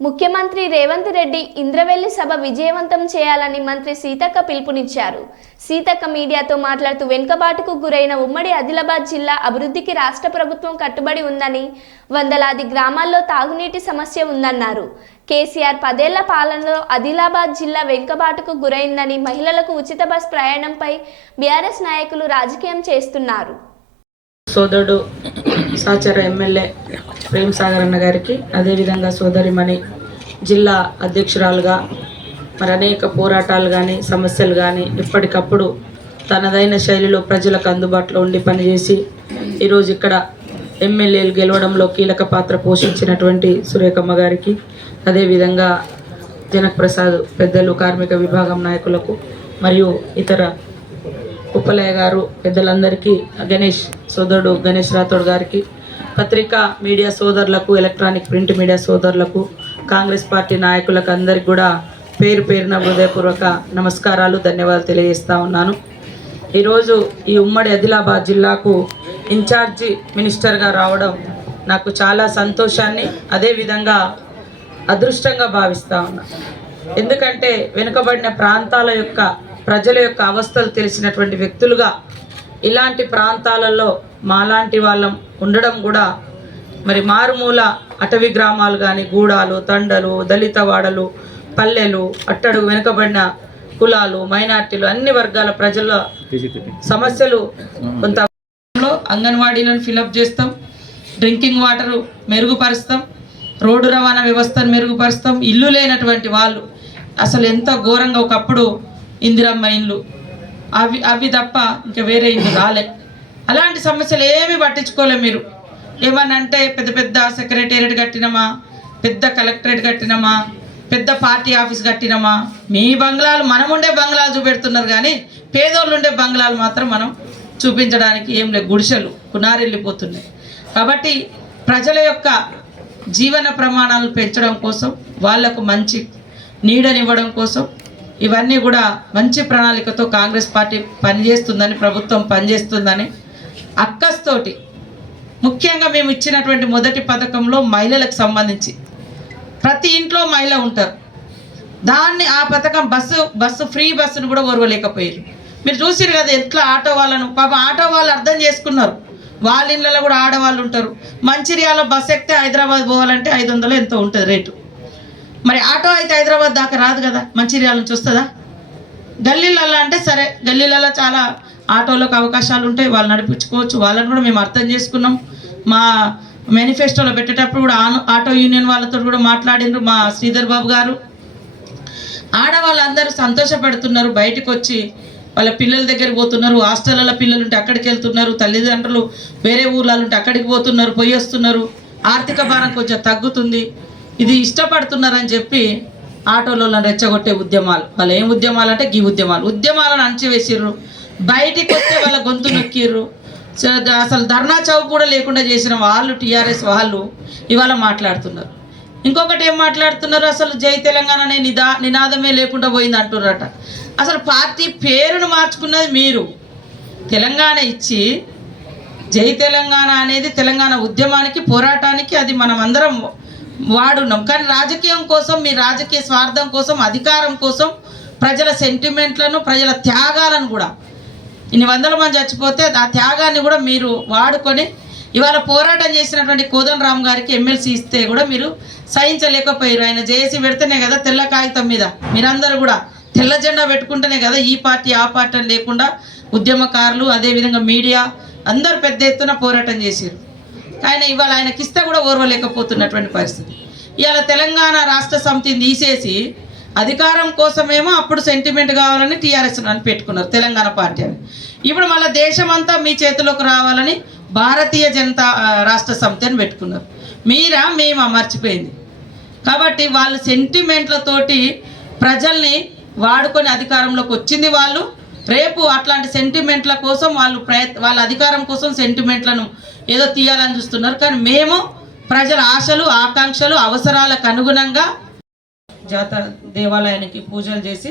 ముఖ్యమంత్రి రేవంత్ రెడ్డి ఇంద్రవెల్లి సభ విజయవంతం చేయాలని మంత్రి సీతక్క పిలుపునిచ్చారు. సీతక్క మీడియాతో మాట్లాడుతూ వెనుకబాటుకు గురైన ఉమ్మడి ఆదిలాబాద్ జిల్లా అభివృద్ధికి రాష్ట్ర ప్రభుత్వం కట్టుబడి ఉందని వందలాది గ్రామాల్లో తాగునీటి సమస్య ఉందన్నారు. కేసీఆర్ పదేళ్ళ పాలనలో ఆదిలాబాద్ జిల్లా వెనుకబాటుకు గురైందని మహిళలకు ఉచిత బస్ ప్రయాణంపై బీఆర్ఎస్ నాయకులు రాజకీయం చేస్తున్నారు. సోదరుడు సాచర ఎమ్మెల్యే ప్రేమ్ సాగర్ అన్న గారికి అదేవిధంగా సోదరిమణి జిల్లా అధ్యక్షురాలుగా మరి అనేక పోరాటాలు కానీ సమస్యలు కానీ ఎప్పటికప్పుడు తనదైన శైలిలో ప్రజలకు అందుబాటులో ఉండి పనిచేసి ఈరోజు ఇక్కడ ఎమ్మెల్యేలు గెలవడంలో కీలక పాత్ర పోషించినటువంటి సురేఖమ్మ గారికి అదేవిధంగా జనక్ ప్రసాద్ పెద్దలు కార్మిక విభాగం నాయకులకు మరియు ఇతర ఉప్పలయ్య గారు పెద్దలందరికీ గణేష్ సోదరుడు గణేష్ రాథోడ్ గారికి పత్రికా మీడియా సోదరులకు ఎలక్ట్రానిక్ ప్రింట్ మీడియా సోదరులకు కాంగ్రెస్ పార్టీ నాయకులకు అందరికి కూడా పేరు పేరున హృదయపూర్వక నమస్కారాలు ధన్యవాదాలు తెలియజేస్తా ఉన్నాను. ఈరోజు ఈ ఉమ్మడి ఆదిలాబాద్ జిల్లాకు ఇన్ఛార్జి మినిస్టర్గా రావడం నాకు చాలా సంతోషాన్ని అదేవిధంగా అదృష్టంగా భావిస్తూ ఉన్నా. ఎందుకంటే వెనుకబడిన ప్రాంతాల యొక్క ప్రజల యొక్క అవస్థలు తెలిసినటువంటి వ్యక్తులుగా ఇలాంటి ప్రాంతాలలో మాలాంటి వాళ్ళం ఉండడం కూడా మరి మారుమూల అటవీ గ్రామాలు కానీ గూడాలు తండలు దళిత వాడలు పల్లెలు అట్టడుగు వెనుకబడిన కులాలు మైనార్టీలు అన్ని వర్గాల ప్రజల సమస్యలు కొంత అంగన్వాడీలను ఫిలప్ చేస్తాం. డ్రింకింగ్ వాటర్ మెరుగుపరుస్తాం. రోడ్డు రవాణా వ్యవస్థను మెరుగుపరుస్తాం. ఇల్లు లేనటువంటి వాళ్ళు అసలు ఎంత ఘోరంగా ఒకప్పుడు ఇందిరమ్మ ఇల్లు. అవి అవి తప్ప ఇంకా వేరే ఇల్లు రాలే. అలాంటి సమస్యలు ఏమీ పట్టించుకోలే మీరు. ఏమనంటే అంటే పెద్ద పెద్ద సెక్రటేరియట్ కట్టినమా పెద్ద కలెక్టరేట్ కట్టినమా పెద్ద పార్టీ ఆఫీస్ కట్టినమా మీ బంగ్లాలు మనం ఉండే బంగ్లాలు చూపెడుతున్నారు కానీ పేదోళ్ళు ఉండే బంగ్లాలు మాత్రం మనం చూపించడానికి ఏం లేదు. గుడిసెలు కునారెళ్ళిపోతున్నాయి కాబట్టి ప్రజల యొక్క జీవన ప్రమాణాలను పెంచడం కోసం వాళ్ళకు మంచి నీడనివ్వడం కోసం ఇవన్నీ కూడా మంచి ప్రణాళికతో కాంగ్రెస్ పార్టీ పనిచేస్తుందని ప్రభుత్వం పనిచేస్తుందని అక్కస్తోటి. ముఖ్యంగా మేము ఇచ్చినటువంటి మొదటి పథకంలో మహిళలకు సంబంధించి. ప్రతి ఇంట్లో మహిళ ఉంటారు. దాన్ని ఆ పథకం బస్సు బస్సు ఫ్రీ బస్సును కూడా ఓర్వలేకపోయారు. మీరు చూసిరు కదా ఎట్లా ఆటో వాళ్ళను. పాప ఆటో వాళ్ళు అర్థం చేసుకున్నారు. వాళ్ళ ఇళ్ళలో కూడా ఆడవాళ్ళు ఉంటారు. మంచిర్యాల బస్ ఎక్కితే హైదరాబాద్ పోవాలంటే ఐదు వందలు ఎంతో ఉంటుంది రేటు. మరి ఆటో అయితే హైదరాబాద్ దాకా రాదు కదా? మంచిర్యాల నుంచి వస్తుందా? గల్లీలలో అంటే సరే గల్లీలలో చాలా ఆటోలకు అవకాశాలు ఉంటాయి వాళ్ళు నడిపించుకోవచ్చు. వాళ్ళని కూడా మేము అర్థం చేసుకున్నాం. మా మేనిఫెస్టోలో పెట్టేటప్పుడు కూడా ఆటో యూనియన్ వాళ్ళతో కూడా మాట్లాడిండ్రు మా శ్రీధర్ బాబు గారు. ఆడవాళ్ళందరూ సంతోషపడుతున్నారు. బయటకు వచ్చి వాళ్ళ పిల్లల దగ్గర పోతున్నారు. హాస్టళ్ళ పిల్లలు ఉంటే అక్కడికి వెళ్తున్నారు. తల్లిదండ్రులు వేరే ఊర్లలో ఉంటే అక్కడికి పోతున్నారు. పోయి వస్తున్నారు ఆర్థిక భారం కొంచెం తగ్గుతుంది. ఇది ఇష్టపడుతున్నారని చెప్పి ఆటోలలో రెచ్చగొట్టే ఉద్యమాలు. వాళ్ళు ఏం ఉద్యమాలు అంటే గీ ఉద్యమాలు. ఉద్యమాలను అణచివేసిర్రు. బయటికి వస్తే వాళ్ళ గొంతు నొక్కిర్రు. అసలు ధర్నా చౌక్ కూడా లేకుండా చేసిన వాళ్ళు టీఆర్ఎస్ వాళ్ళు ఇవాళ మాట్లాడుతున్నారు. ఇంకొకటి ఏం మాట్లాడుతున్నారు? అసలు జై తెలంగాణ అనే నిదా నినాదమే లేకుండా పోయింది అంటున్నారట. అసలు పార్టీ పేరును మార్చుకున్నది మీరు. తెలంగాణ ఇచ్చి జై తెలంగాణ అనేది తెలంగాణ ఉద్యమానికి పోరాటానికి అది మనం అందరం వాడున్నాం. కానీ రాజకీయం కోసం మీ రాజకీయ స్వార్థం కోసం అధికారం కోసం ప్రజల సెంటిమెంట్లను ప్రజల త్యాగాలను కూడా ఇన్ని వందల మంది చచ్చిపోతే ఆ త్యాగాన్ని కూడా మీరు వాడుకొని ఇవాళ పోరాటం చేసినటువంటి కోదన్ రామ్ గారికి ఎమ్మెల్సీ ఇస్తే కూడా మీరు సహించలేకపోయారు. ఆయన జేఏసీ పెడితేనే కదా తెల్ల కాగితం మీద. మీరందరూ కూడా తెల్ల జెండా పెట్టుకుంటేనే కదా ఈ పార్టీ ఆ పార్టీ అని లేకుండా ఉద్యమకారులు అదేవిధంగా మీడియా అందరు పెద్ద ఎత్తున పోరాటం చేశారు. ఆయన ఇవాళ ఆయనకి ఇస్తే కూడా ఓర్వలేకపోతున్నటువంటి పరిస్థితి. ఇవాళ తెలంగాణ రాష్ట్ర సమితిని తీసేసి అధికారం కోసమేమో అప్పుడు సెంటిమెంట్ కావాలని టీఆర్ఎస్ అని పెట్టుకున్నారు తెలంగాణ పార్టీ అని. ఇప్పుడు మళ్ళీ దేశం అంతా మీ చేతిలోకి రావాలని భారతీయ జనతా రాష్ట్ర సమితి అని పెట్టుకున్నారు. మీరా మేము? మర్చిపోయింది. కాబట్టి వాళ్ళు సెంటిమెంట్లతోటి ప్రజల్ని వాడుకొని అధికారంలోకి వచ్చింది వాళ్ళు. రేపు అట్లాంటి సెంటిమెంట్ల కోసం వాళ్ళు ప్రయత్ వాళ్ళ అధికారం కోసం సెంటిమెంట్లను ఏదో తీయాలని చూస్తున్నారు. కానీ మేము ప్రజల ఆశలు ఆకాంక్షలు అవసరాలకు అనుగుణంగా జాతర దేవాలయానికి పూజలు చేసి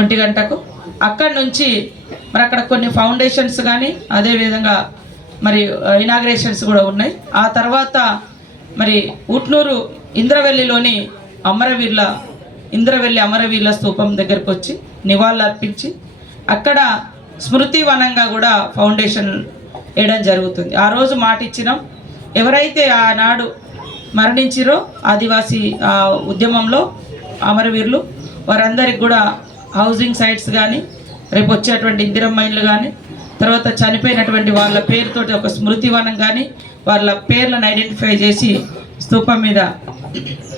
ఒంటి గంటకు అక్కడి నుంచి మరి అక్కడ కొన్ని ఫౌండేషన్స్ కానీ అదేవిధంగా మరి ఇనాగ్రేషన్స్ కూడా ఉన్నాయి. ఆ తర్వాత మరి ఉట్నూరు ఇంద్రవెల్లిలోని అమరవీర్ల ఇంద్రవెల్లి అమరవీర్ల స్థూపం దగ్గరకు వచ్చి నివాళులర్పించి అక్కడ స్మృతి వనంగా కూడా ఫౌండేషన్ వేయడం జరుగుతుంది. ఆ రోజు మాట ఇచ్చినాం ఎవరైతే ఆనాడు మరణించిరో ఆదివాసీ ఆ, ఉద్యమంలో అమరవీరులు. వారందరికి కూడా హౌసింగ్ సైట్స్ కానీ రేపు వచ్చేటువంటి ఇందిరమ్మైన్లు కానీ తర్వాత చనిపోయినటువంటి వాళ్ళ పేరుతోటి ఒక స్మృతివనం కానీ వాళ్ళ పేర్లను ఐడెంటిఫై చేసి స్థూపం మీద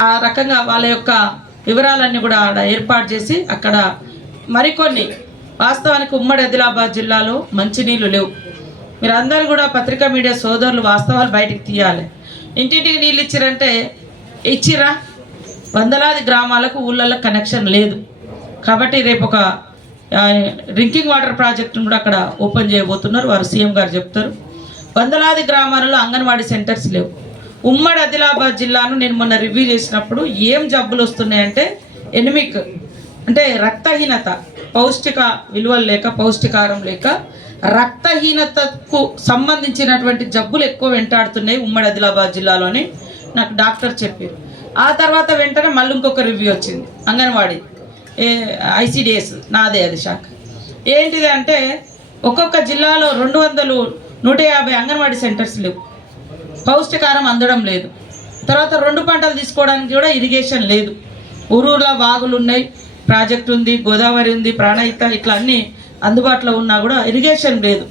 ఆ రకంగా వాళ్ళ యొక్క వివరాలన్నీ కూడా ఆడ ఏర్పాటు చేసి అక్కడ మరికొన్ని వాస్తవానికి ఉమ్మడి ఆదిలాబాద్ జిల్లాలో మంచినీళ్ళు లేవు. మీరందరూ కూడా పత్రికా మీడియా సోదరులు వాస్తవాలు బయటికి తీయాలి. ఇంటింటికి నీళ్ళు ఇచ్చిరంటే ఇచ్చిరా? వందలాది గ్రామాలకు ఊళ్ళల్లో కనెక్షన్ లేదు. కాబట్టి రేపు ఒక డ్రింకింగ్ వాటర్ ప్రాజెక్టును కూడా అక్కడ ఓపెన్ చేయబోతున్నారు. వారు సీఎం గారు చెప్తారు. వందలాది గ్రామాలలో అంగన్వాడీ సెంటర్స్ లేవు. ఉమ్మడి ఆదిలాబాద్ జిల్లాను నేను మొన్న రివ్యూ చేసినప్పుడు ఏం జబ్బులు వస్తున్నాయంటే ఎనిమిక్ అంటే రక్తహీనత. పౌష్టిక విలువలు లేక పౌష్టికారం లేక రక్తహీనతకు సంబంధించినటువంటి జబ్బులు ఎక్కువ వెంటాడుతున్నాయి ఉమ్మడి ఆదిలాబాద్ జిల్లాలోని నాకు డాక్టర్ చెప్పారు. ఆ తర్వాత వెంటనే మళ్ళీ ఇంకొక రివ్యూ వచ్చింది అంగన్వాడీ. ఏ ఐసిడిఎస్ నాదే అది శాఖ ఏంటిది అంటే ఒక్కొక్క జిల్లాలో రెండు వందలు నూట యాభై అంగన్వాడీ సెంటర్స్ లేవు. పౌష్టికారం అందడం లేదు. తర్వాత రెండు పంటలు తీసుకోవడానికి కూడా ఇరిగేషన్ లేదు. ఊరూరులో వాగులు ఉన్నాయి ప్రాజెక్ట్ ఉంది గోదావరి ఉంది ప్రాణహిత ఇట్లా అన్నీ అందుబాటులో ఉన్నా కూడా ఇరిగేషన్ లేదు.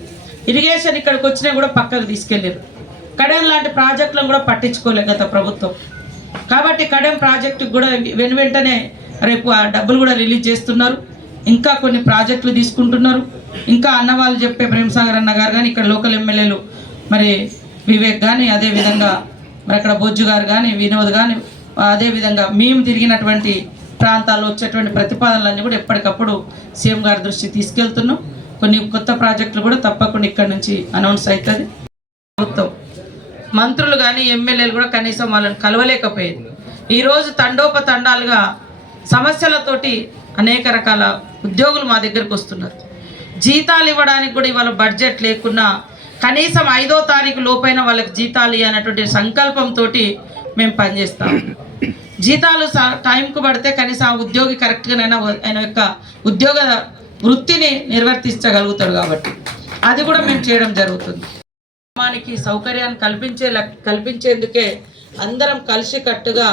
ఇరిగేషన్ ఇక్కడికి వచ్చినా కూడా పక్కకు తీసుకెళ్ళారు. కడెం లాంటి ప్రాజెక్టులను కూడా పట్టించుకోలేదు గత ప్రభుత్వం. కాబట్టి కడెం ప్రాజెక్టుకు కూడా వెను వెంటనే రేపు ఆ డబ్బులు కూడా రిలీజ్ చేస్తున్నారు. ఇంకా కొన్ని ప్రాజెక్టులు తీసుకుంటున్నారు. ఇంకా అన్న వాళ్ళు చెప్పే ప్రేమసాగర్ అన్న గారు కానీ ఇక్కడ లోకల్ ఎమ్మెల్యేలు మరి వివేక్ కానీ అదేవిధంగా మరి అక్కడ బొజ్జు గారు కానీ వినోద్ కానీ అదేవిధంగా మేము తిరిగినటువంటి ప్రాంతాల్లో వచ్చేటువంటి ప్రతిపాదనలన్నీ కూడా ఎప్పటికప్పుడు సీఎం గారి దృష్టి తీసుకెళ్తున్నాం. కొన్ని కొత్త ప్రాజెక్టులు కూడా తప్పకుండా ఇక్కడ నుంచి అనౌన్స్ అవుతుంది. ప్రభుత్వం. మంత్రులు కానీ ఎమ్మెల్యేలు కూడా కనీసం వాళ్ళని కలవలేకపోయేది. ఈరోజు తండోపతండాలుగా సమస్యలతోటి అనేక రకాల ఉద్యోగులు మా దగ్గరకు వస్తున్నారు. జీతాలు ఇవ్వడానికి కూడా ఇవాళ బడ్జెట్ లేకున్నా కనీసం ఐదో తారీఖు లోపైన వాళ్ళకి జీతాలు ఇవ్వనటువంటి సంకల్పంతో మేము పనిచేస్తాం. జీతాలు స- టైంకు పడితే కనీసం ఆ ఉద్యోగి కరెక్ట్గానైనా ఆయన యొక్క ఉద్యోగ వృత్తిని నిర్వర్తించగలుగుతాడు కాబట్టి. అది కూడా మేము చేయడం జరుగుతుంది. గ్రామానికి సౌకర్యాన్ని కల్పించే కల్పించేందుకే అందరం కలిసికట్టుగా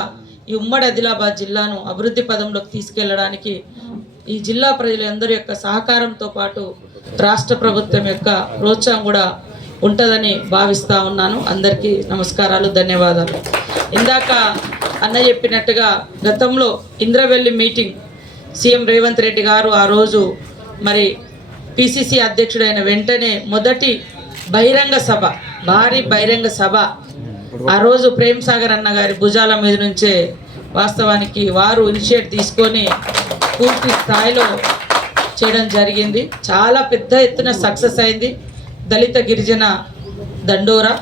ఈ ఉమ్మడి ఆదిలాబాద్ జిల్లాను అభివృద్ధి పదంలోకి తీసుకెళ్ళడానికి ఈ జిల్లా ప్రజలందరి యొక్క సహకారంతో పాటు రాష్ట్ర ప్రభుత్వం యొక్క ప్రోత్సాహం కూడా ఉంటుందని భావిస్తూ ఉన్నాను. అందరికీ నమస్కారాలు ధన్యవాదాలు. ఇందాక అన్న చెప్పినట్టుగా గతంలో ఇంద్రవెల్లి మీటింగ్ సీఎం రేవంత్ రెడ్డి గారు ఆ రోజు మరి పిసిసి అధ్యక్షుడైన వెంటనే మొదటి బహిరంగ సభ భారీ బహిరంగ సభ ఆ రోజు ప్రేమ్ సాగర్ అన్న గారి భుజాల మీద నుంచే వాస్తవానికి వారు ఇనిషియేట్ తీసుకొని పూర్తి స్థాయిలో చేయడం జరిగింది. చాలా పెద్ద ఎత్తున సక్సెస్ అయింది. దళిత గిరిజన దండోరా.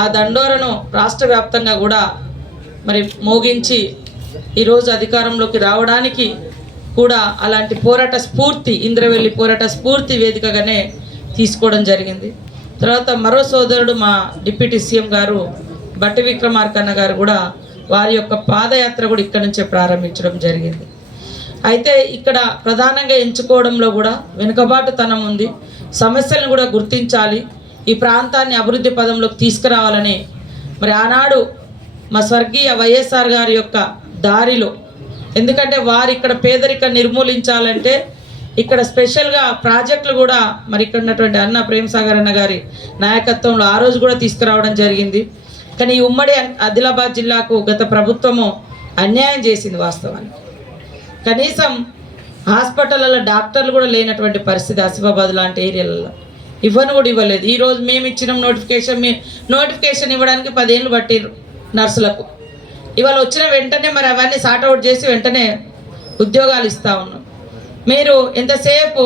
ఆ దండోరను రాష్ట్ర వ్యాప్తంగా కూడా మరి మోగించి ఈరోజు అధికారంలోకి రావడానికి కూడా అలాంటి పోరాట స్ఫూర్తి ఇంద్రవెల్లి పోరాట స్ఫూర్తి వేదికగానే తీసుకోవడం జరిగింది. తర్వాత మరో సోదరుడు మా డిప్యూటీ సీఎం గారు బట్టి విక్రమార్కన్న గారు కూడా వారి యొక్క పాదయాత్ర కూడా ఇక్కడ నుంచే ప్రారంభించడం జరిగింది. అయితే ఇక్కడ ప్రధానంగా ఎంచుకోవడంలో కూడా వెనుకబాటుతనం ఉంది. సమస్యలను కూడా గుర్తించాలి. ఈ ప్రాంతాన్ని అభివృద్ధి పదంలోకి తీసుకురావాలని మరి ఆనాడు మా స్వర్గీయ వైఎస్ఆర్ గారి యొక్క దారిలో. ఎందుకంటే వారు ఇక్కడ పేదరికం నిర్మూలించాలంటే ఇక్కడ స్పెషల్గా ప్రాజెక్టులు కూడా మరి ఇక్కడ ఉన్నటువంటి అన్న ప్రేమసాగర్ అన్న గారి నాయకత్వంలో ఆ రోజు కూడా తీసుకురావడం జరిగింది. కానీ ఈ ఉమ్మడి ఆదిలాబాద్ జిల్లాకు గత ప్రభుత్వము అన్యాయం చేసింది వాస్తవానికి. కనీసం హాస్పిటల్లో డాక్టర్లు కూడా లేనటువంటి పరిస్థితి ఆసిఫాబాద్ లాంటి ఏరియాలలో. ఇవ్వను కూడా ఇవ్వలేదు. ఈరోజు మేము ఇచ్చిన నోటిఫికేషన్ మీ నోటిఫికేషన్ ఇవ్వడానికి పదేళ్ళు పట్టిరు నర్సులకు. ఇవాళ వచ్చిన వెంటనే మరి అవన్నీ సార్ట్అవుట్ చేసి వెంటనే ఉద్యోగాలు ఇస్తా ఉన్నాం. మీరు ఎంతసేపు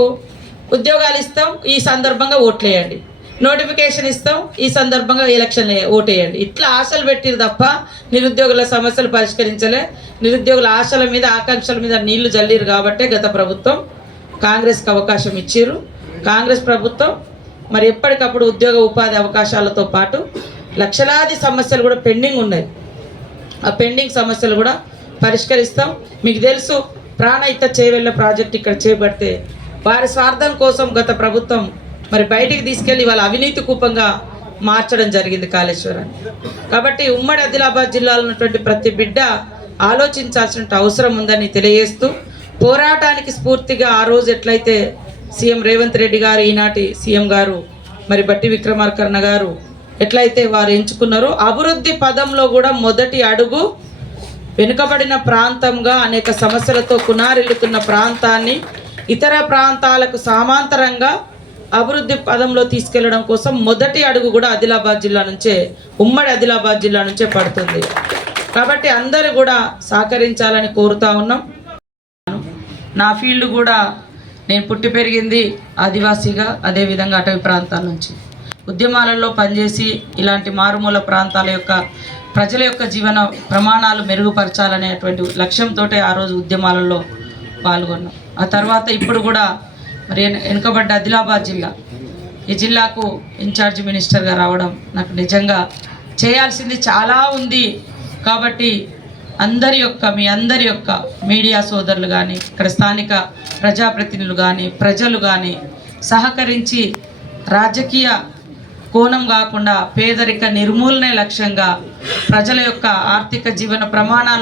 ఉద్యోగాలు ఇస్తాం ఈ సందర్భంగా ఓట్లేయండి. నోటిఫికేషన్ ఇస్తాం. ఈ సందర్భంగా ఎలక్షన్ ఓటేయండి. ఇట్లా ఆశలు పెట్టిరు తప్ప నిరుద్యోగుల సమస్యలు పరిష్కరించలే. నిరుద్యోగుల ఆశల మీద ఆకాంక్షల మీద నీళ్ళు జల్లిరు కాబట్టే గత ప్రభుత్వం కాంగ్రెస్కి అవకాశం ఇచ్చిర్రు కాంగ్రెస్ ప్రభుత్వం మరి ఎప్పటికప్పుడు ఉద్యోగ ఉపాధి అవకాశాలతో పాటు లక్షలాది సమస్యలు కూడా పెండింగ్ ఉన్నాయి. ఆ పెండింగ్ సమస్యలు కూడా పరిష్కరిస్తాం. మీకు తెలుసు ప్రాణహిత చేవెళ్ళ ప్రాజెక్ట్ ఇక్కడ చేపడితే వారి స్వార్థం కోసం గత ప్రభుత్వం మరి బయటికి తీసుకెళ్ళి వాళ్ళ అవినీతి కూపంగా మార్చడం జరిగింది కాళేశ్వరాన్ని కాబట్టి ఉమ్మడి ఆదిలాబాద్ జిల్లాలో ఉన్నటువంటి ప్రతి బిడ్డ ఆలోచించాల్సిన అవసరం ఉందని తెలియజేస్తూ పోరాటానికి స్ఫూర్తిగా ఆ రోజు ఎట్లయితే సీఎం రేవంత్ రెడ్డి గారు ఈనాటి సీఎం గారు మరి బట్టి విక్రమార్కన్న గారు ఎట్లయితే వారు ఎంచుకున్నారో అభివృద్ధి పదంలో కూడా మొదటి అడుగు వెనుకబడిన ప్రాంతంగా అనేక సమస్యలతో కునారిల్లుతున్న ప్రాంతాన్ని ఇతర ప్రాంతాలకు సమాంతరంగా అభివృద్ధి పదంలో తీసుకెళ్ళడం కోసం మొదటి అడుగు కూడా ఆదిలాబాద్ జిల్లా నుంచే ఉమ్మడి ఆదిలాబాద్ జిల్లా నుంచే పడుతుంది. కాబట్టి అందరూ కూడా సహకరించాలని కోరుతా ఉన్నాం. నా ఫీల్డ్ కూడా నేను పుట్టి పెరిగింది ఆదివాసీగా అదేవిధంగా అటవీ ప్రాంతాల నుంచి. ఉద్యమాలలో పనిచేసి ఇలాంటి మారుమూల ప్రాంతాల యొక్క ప్రజల యొక్క జీవన ప్రమాణాలు మెరుగుపరచాలనేటువంటి లక్ష్యంతో ఆ రోజు ఉద్యమాలలో పాల్గొన్నాం. ఆ తర్వాత ఇప్పుడు కూడా మరి వెనుకబడ్డ ఆదిలాబాద్ జిల్లా. ఈ జిల్లాకు ఇన్ఛార్జ్ మినిస్టర్గా రావడం నాకు నిజంగా చేయాల్సింది చాలా ఉంది. కాబట్టి అందరి యొక్క మీ అందరి యొక్క మీడియా సోదరులు కానీ ఇక్కడ స్థానిక ప్రజాప్రతినిధులు కానీ ప్రజలు కానీ సహకరించి రాజకీయ కోణం కాకుండా పేదరిక నిర్మూలనే లక్ష్యంగా ప్రజల యొక్క ఆర్థిక జీవన ప్రమాణాలు